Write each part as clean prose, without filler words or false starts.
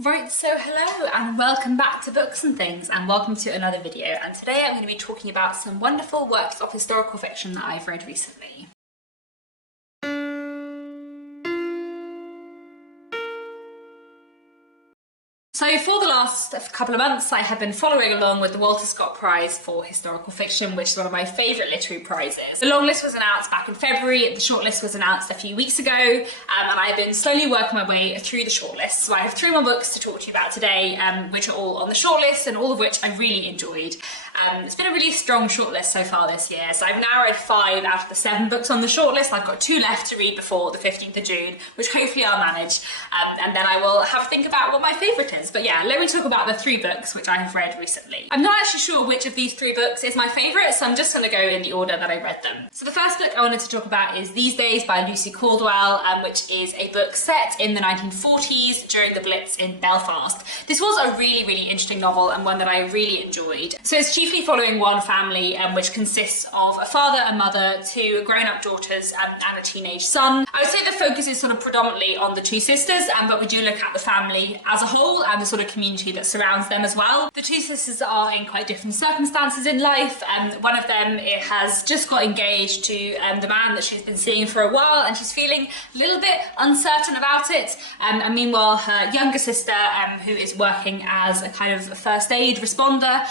Right, so hello and welcome back to Books and Things, and welcome to another video. And today I'm going to be talking about some wonderful works of historical fiction that I've read recently. So for the last couple of months I have been following along with the Walter Scott Prize for Historical Fiction, which is one of my favourite literary prizes. The long list was announced back in February, the shortlist was announced a few weeks ago, and I've been slowly working my way through the shortlist. So I have three more books to talk to you about today, which are all on the shortlist and all of which I really enjoyed. It's been a really strong shortlist so far this year, so I've now read 5 out of the 7 books on the shortlist. I've got 2 left to read before the 15th of June, which hopefully I'll manage, and then I will have a think about what my favourite is. But yeah, let me talk about the 3 books which I have read recently. I'm not actually sure which of these 3 books is my favourite, so I'm just going to go in the order that I read them. So the first book I wanted to talk about is These Days by Lucy Caldwell, which is a book set in the 1940s during the Blitz in Belfast. This was a really interesting novel and one that I really enjoyed. So it's chiefly following one family which consists of a father, a mother, 2 grown-up daughters and a teenage son. I would say the focus is sort of predominantly on the 2 sisters, but we do look at the family as a whole and the sort of community that surrounds them as well. The 2 sisters are in quite different circumstances in life. One of them has just got engaged to the man that she's been seeing for a while, and she's feeling a little bit uncertain about it. And meanwhile, her younger sister, who is working as a kind of first aid responder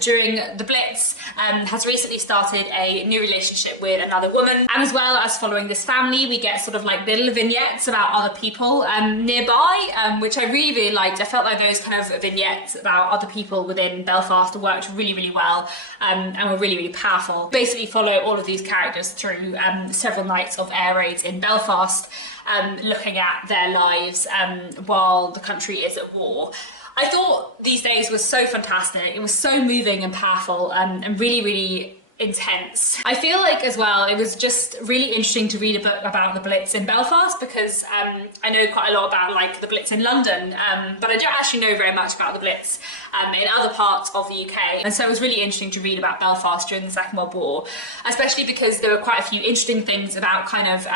during the Blitz, has recently started a new relationship with another woman. And as well as following this family, we get sort of like little vignettes about other people nearby, which I really liked. I felt like those kind of vignettes about other people within Belfast worked really well, and were really powerful. Basically follow all of these characters through several nights of air raids in Belfast, looking at their lives while the country is at war. I thought These Days was so fantastic. It was so moving and powerful, and really intense. I feel like as well it was just really interesting to read a book about the Blitz in Belfast, because I know quite a lot about like the Blitz in London, but I don't actually know very much about the Blitz in other parts of the UK, and so it was really interesting to read about Belfast during the Second World War, especially because there were quite a few interesting things about kind of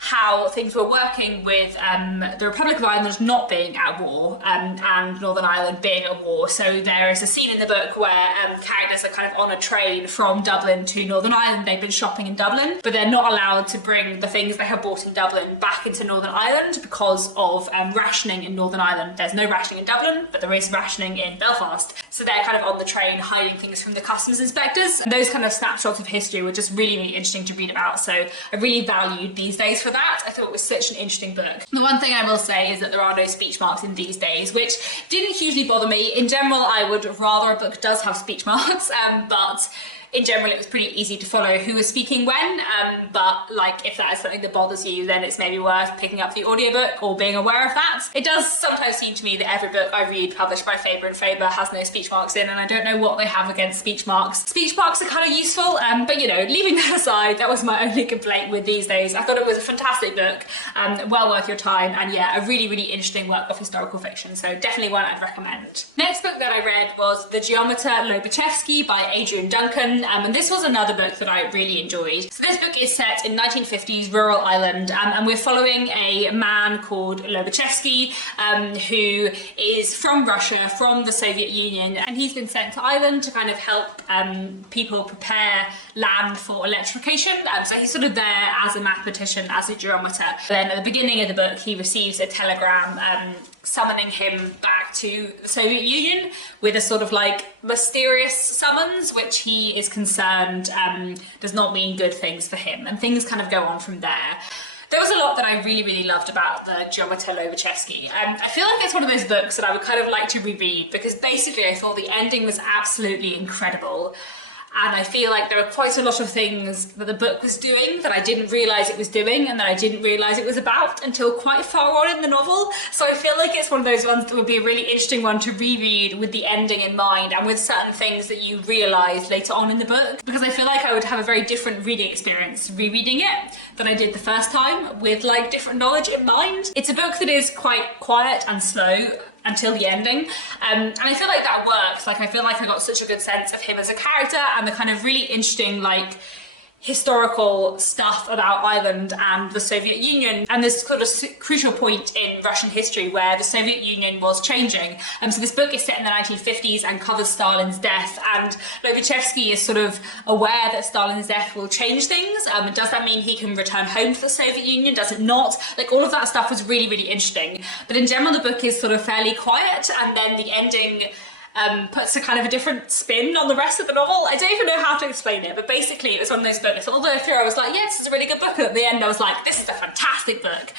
how things were working with the Republic of Ireland not being at war, and Northern Ireland being at war. So there is a scene in the book where characters are kind of on a train from Dublin to Northern Ireland. They've been shopping in Dublin, but they're not allowed to bring the things they have bought in Dublin back into Northern Ireland because of rationing in Northern Ireland. There's no rationing in Dublin, but there is rationing in Belfast. So they're kind of on the train hiding things from the customs inspectors. And those kind of snapshots of history were just really interesting to read about. So I really valued These Days for that. I thought it was such an interesting book. The one thing I will say is that there are no speech marks in These Days, which didn't hugely bother me. In general, I would rather a book does have speech marks, but in general, it was pretty easy to follow who was speaking when, but like if that is something that bothers you, then it's maybe worth picking up the audiobook or being aware of that. It does sometimes seem to me that every book I read published by Faber and Faber has no speech marks in, and I don't know what they have against speech marks. Speech marks are kind of useful, but you know, leaving that aside, that was my only complaint with These Days. I thought it was a fantastic book, well worth your time, and yeah, a really interesting work of historical fiction, so definitely one I'd recommend. Next book that I read was The Geometer Lobachevsky by Adrian Duncan. And this was another book that I really enjoyed. So this book is set in 1950s rural Ireland, and we're following a man called Lobachevsky, who is from Russia, from the Soviet Union, and he's been sent to Ireland to kind of help people prepare land for electrification. So he's sort of there as a mathematician, as a geometer. Then at the beginning of the book, he receives a telegram summoning him back to the Soviet Union with a sort of like mysterious summons, which he is concerned does not mean good things for him, and things kind of go on from there. There was a lot that I really loved about the Geometer Lobachevsky. I feel like it's one of those books that I would kind of like to reread, because basically I thought the ending was absolutely incredible. And I feel like there are quite a lot of things that the book was doing that I didn't realise it was doing, and that I didn't realise it was about until quite far on in the novel. So I feel like it's one of those ones that would be a really interesting one to reread with the ending in mind, and with certain things that you realise later on in the book, because I feel like I would have a very different reading experience rereading it than I did the first time, with like different knowledge in mind. It's a book that is quite quiet and slow until the ending, and I feel like that works. Like I feel like I got such a good sense of him as a character, and the kind of really interesting like historical stuff about Ireland and the Soviet Union, and this sort of crucial point in Russian history where the Soviet Union was changing. So this book is set in the 1950s and covers Stalin's death, and Lobachevsky is sort of aware that Stalin's death will change things. Does that mean he can return home to the Soviet Union? Does it not? Like, all of that stuff was really, really interesting. But in general, the book is sort of fairly quiet, and then the ending puts a kind of a different spin on the rest of the novel. I don't even know how to explain it, but basically it was one of those books. All the way through I was like, yeah, this is a really good book, and at the end I was like, this is a fantastic book.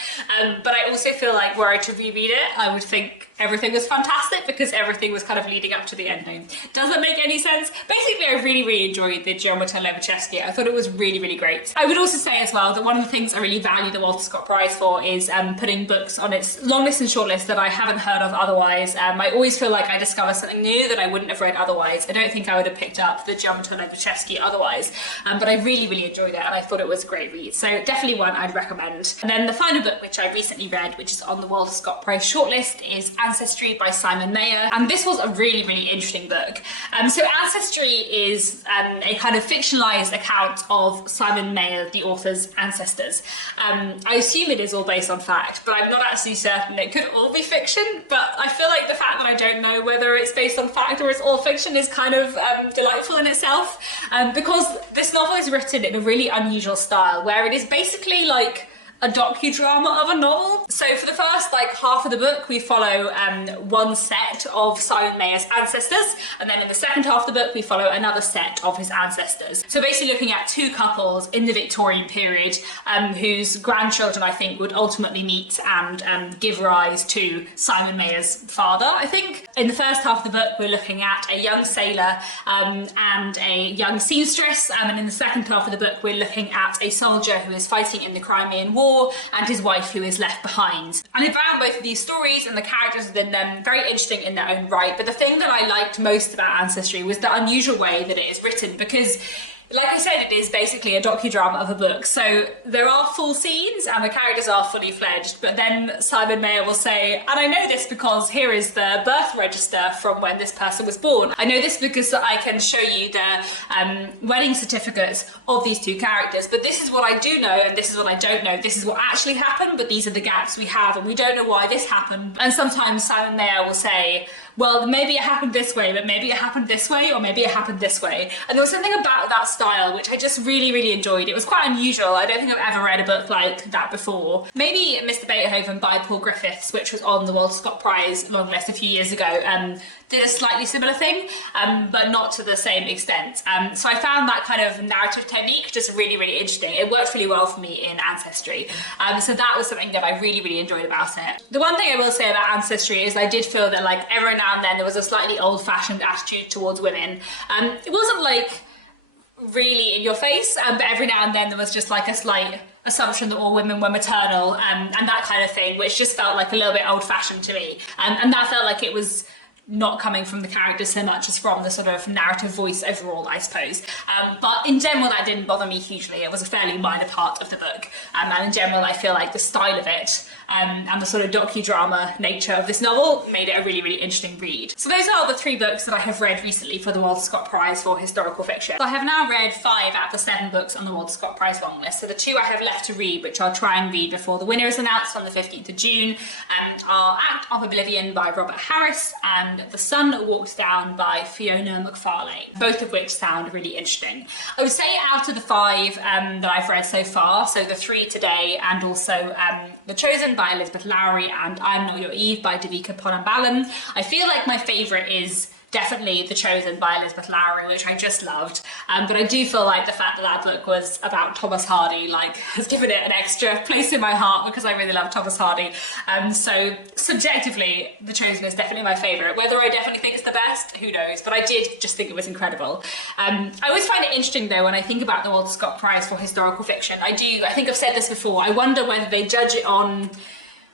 But I also feel like were I to reread it, I would think everything was fantastic because everything was kind of leading up to the ending. Does that make any sense? Basically, I really, really enjoyed the Geometer Lobachevsky. I thought it was really, really great. I would also say as well that one of the things I really value the Walter Scott Prize for is putting books on its long list and short list that I haven't heard of otherwise. I always feel like I discover something new that I wouldn't have read otherwise. I don't think I would have picked up the Geometer Lobachevsky otherwise, but I really, really enjoyed it and I thought it was a great read. So definitely one I'd recommend. And then the final book which I recently read, which is on the Walter Scott Prize shortlist, is Ancestry by Simon Mayer, and this was a really, really interesting book. So Ancestry is a kind of fictionalized account of Simon Mayer, the author's ancestors. I assume it is all based on fact, but I'm not actually certain. It could all be fiction, but I feel like the fact that I don't know whether it's based on fact or it's all fiction is kind of delightful in itself, because this novel is written in a really unusual style where it is basically like a docudrama of a novel. So for the first half of the book, we follow one set of Simon Mayer's ancestors, and then in the second half of the book, we follow another set of his ancestors. So basically looking at two couples in the Victorian period whose grandchildren, I think, would ultimately meet and give rise to Simon Mayer's father, I think. In the first half of the book, we're looking at a young sailor and a young seamstress, and in the second half of the book, we're looking at a soldier who is fighting in the Crimean War and his wife who is left behind. And I found both of these stories and the characters within them very interesting in their own right, but the thing that I liked most about Ancestry was the unusual way that it is written, because like I said, it is basically a docudrama of a book. So there are full scenes and the characters are fully fledged, but then Simon Mayer will say, and I know this because here is the birth register from when this person was born. I know this because I can show you the wedding certificates of these two characters, but this is what I do know and this is what I don't know. This is what actually happened, but these are the gaps we have and we don't know why this happened. And sometimes Simon Mayer will say, well, maybe it happened this way, but maybe it happened this way, or maybe it happened this way. And there was something about that style which I just really, really enjoyed. It was quite unusual. I don't think I've ever read a book like that before. Maybe Mr. Beethoven by Paul Griffiths, which was on the Walter Scott Prize long list a few years ago, did a slightly similar thing, but not to the same extent. So I found that kind of narrative technique just really, really interesting. It worked really well for me in Ancestry. So that was something that I really, really enjoyed about it. The one thing I will say about Ancestry is I did feel that every now and then there was a slightly old-fashioned attitude towards women. It wasn't really in your face, but every now and then there was just a slight assumption that all women were maternal and that kind of thing, which just felt a little bit old-fashioned to me. And that felt like it was not coming from the characters so much as from the sort of narrative voice overall, I suppose. But in general, that didn't bother me hugely. It was a fairly minor part of the book. And in general, I feel like the style of it and the sort of docudrama nature of this novel made it a really, really interesting read. So those are the 3 books that I have read recently for the Walter Scott Prize for historical fiction. So I have now read 5 out of the 7 books on the Walter Scott Prize long list. So the 2 I have left to read, which I'll try and read before the winner is announced on the 15th of June, are Act of Oblivion by Robert Harris and The Sun Walks Down by Fiona McFarlane, both of which sound really interesting. I would say out of the 5 that I've read so far, so the 3 today and also The Chosen by Elizabeth Lowry and I'm Not Your Eve by Devika Ponnambalam, I feel like my favourite is definitely The Chosen by Elizabeth Lowry, which I just loved. But I do feel like the fact that that book was about Thomas Hardy has given it an extra place in my heart because I really love Thomas Hardy. So subjectively, The Chosen is definitely my favourite. Whether I definitely think it's the best, who knows? But I did just think it was incredible. I always find it interesting though when I think about the Walter Scott Prize for historical fiction. I think I've said this before, I wonder whether they judge it on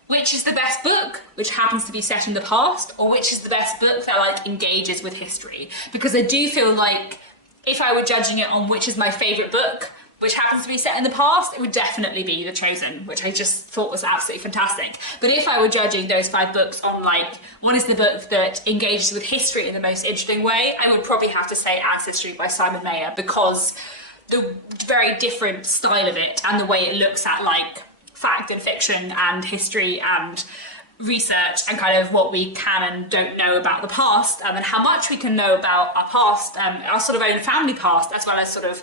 which is the best book, which happens to be set in the past, or which is the best book that engages with history. Because I do feel like if I were judging it on which is my favourite book, which happens to be set in the past, it would definitely be The Chosen, which I just thought was absolutely fantastic. But if I were judging those 5 books on what is the book that engages with history in the most interesting way, I would probably have to say Ancestry by Simon Mayer, because the very different style of it and the way it looks at like fact and fiction and history and research and kind of what we can and don't know about the past, and how much we can know about our past, our sort of own family past, as well as sort of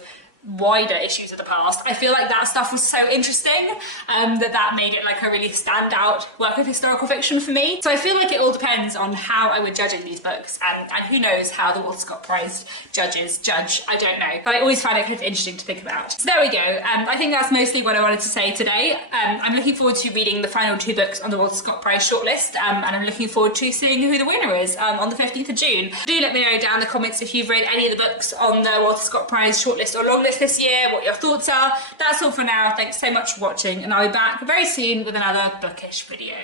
wider issues of the past. I feel like that stuff was so interesting that made it like a really standout work of historical fiction for me. So I feel like it all depends on how I would judging these books, and who knows how the Walter Scott Prize judge, I don't know. But I always find it kind of interesting to think about. So there we go. I think that's mostly what I wanted to say today. I'm looking forward to reading the final 2 books on the Walter Scott Prize shortlist, and I'm looking forward to seeing who the winner is on the 15th of June. Do let me know down in the comments if you've read any of the books on the Walter Scott Prize shortlist or longlist this year, what your thoughts are. That's all for now. Thanks so much for watching, and I'll be back very soon with another bookish video.